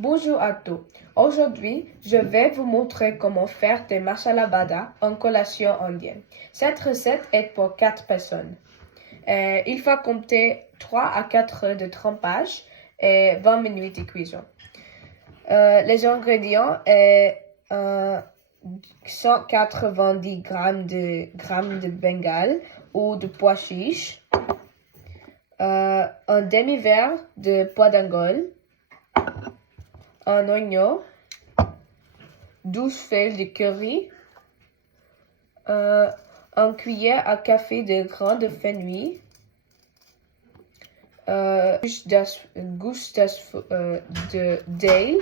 Bonjour à tous. Aujourd'hui, je vais vous montrer comment faire des masala vada en collation indienne. Cette recette est pour 4 personnes. Il faut compter 3 à 4 heures de trempage et 20 minutes de cuisson. Les ingrédients sont 190 grammes de bengale ou de pois chiches, un demi-verre de pois d'Angole, un oignon, 12 feuilles de curry, une cuillère à café de grains de fenouil, gousse de d'ail,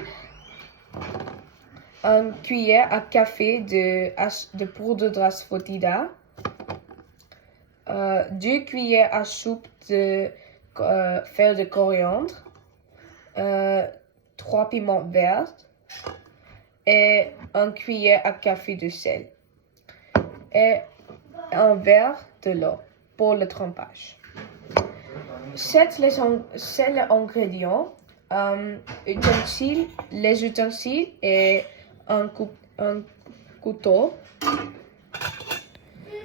une cuillère à café de poudre d'asphodida, 2 cuillères à soupe de feuilles de coriandre, 3 piments verts et une cuillère à café de sel et un verre de l'eau pour le trempage. C'est les ingrédients, les ustensiles et un couteau,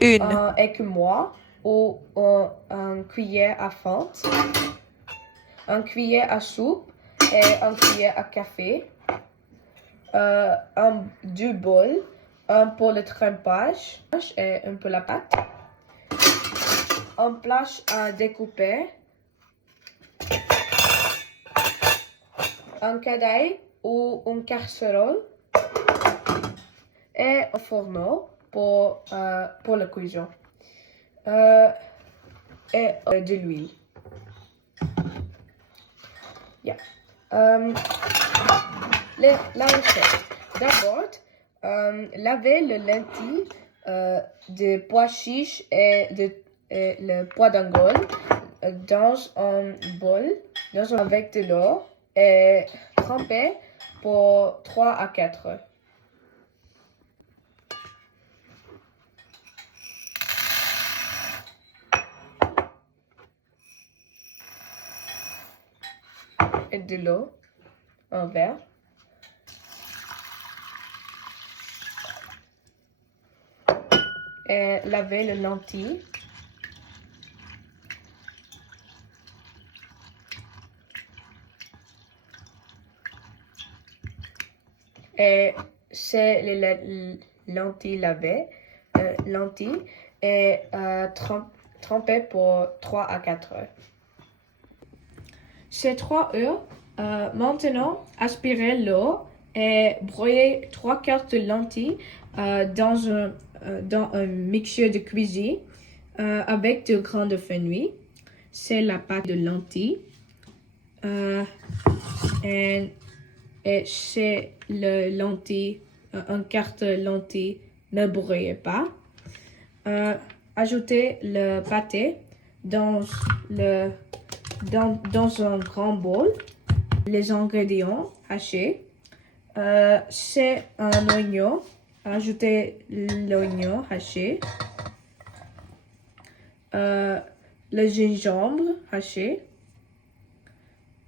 un écumoire ou une cuillère à fente, une cuillère à soupe et une cuillère à café, 2 bols, un pour le trempage et un pour la pâte, un plat à découper, un kadaï ou une casserole et un fourneau pour la cuisson et de l'huile. Yeah. La recette. D'abord, lavez le lentilles de pois chiches et le pois d'Angole dans un bol avec de l'eau et trempez pour 3 à 4 heures. Et de l'eau, un verre. Et lavez les lentilles. Et c'est les lentilles lavées, et trempées pour 3 à 4 heures. C'est 3 heures. Maintenant, aspirez l'eau et broyez 3 quarts de lentilles dans un mixeur de cuisine avec du grains de fenouil. C'est la pâte de lentilles. Et c'est le lentille, un quart de lentille, ne broyez pas. Ajoutez le pâté dans un grand bol. Les ingrédients hachés. C'est un oignon. Ajoutez l'oignon haché. Le gingembre haché.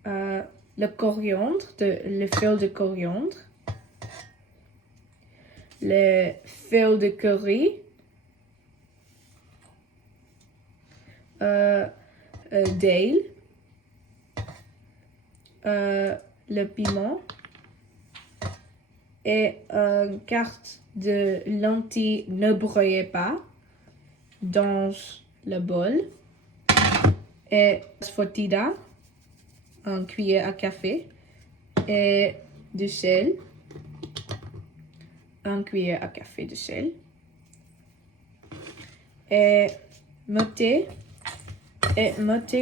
Le coriandre, les feuilles de coriandre, les feuilles de curry, d'ail, le piment et une carte de lentilles ne broyez pas dans le bol et asphodida, une cuillère à café et du sel, une cuillère à café de sel et mettez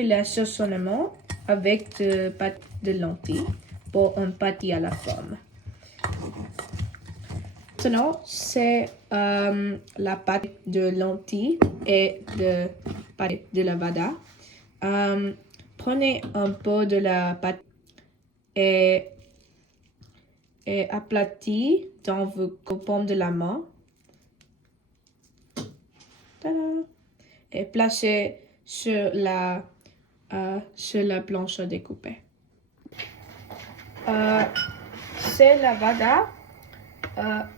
l'assaisonnement avec de pâte de lentilles pour un pâté à la pomme. Maintenant, c'est la pâte de lentilles et de pâte de la vada. Prenez un peu de la pâte et aplatie dans vos paumes de la main. Tada! Et placez sur la planche à découper. lancer la vada,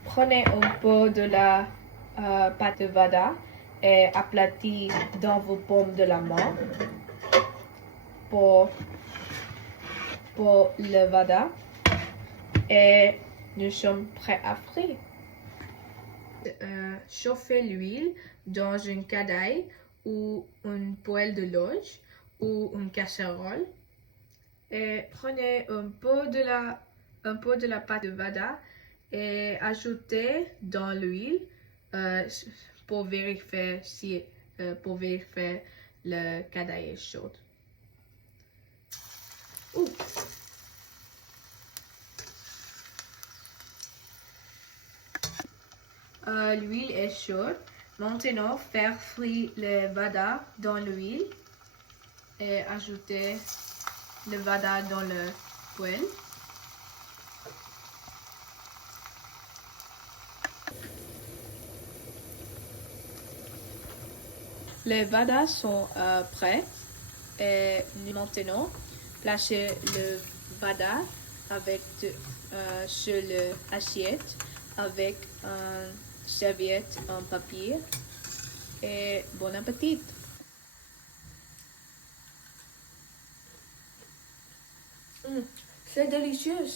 prenez un peu de la pâte de vada et aplatie dans vos paumes de la main pour le vada. Et nous sommes prêts à frire. Chauffez l'huile dans une cadaille ou une poêle de loge ou une casserole et prenez un peu de la pâte de vada et ajoutez dans l'huile pour vérifier si le cadaille est chaud. L'huile est chaude. Maintenant, faire frire le vada dans l'huile et ajouter le vada dans le poêle. Les vadas sont prêts et maintenant placez le vada sur l'assiette avec une serviette en papier et bon appétit! C'est délicieux!